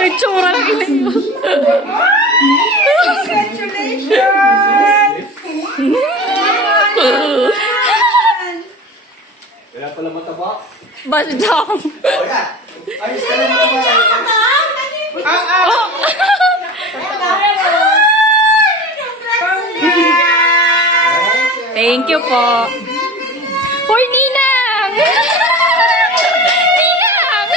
Ay, tsura lang ilan mo. Kaya pala mataba. Bandang. Ayos ka lang mataba. Thank you po. Hoy, Ninang! Ninang!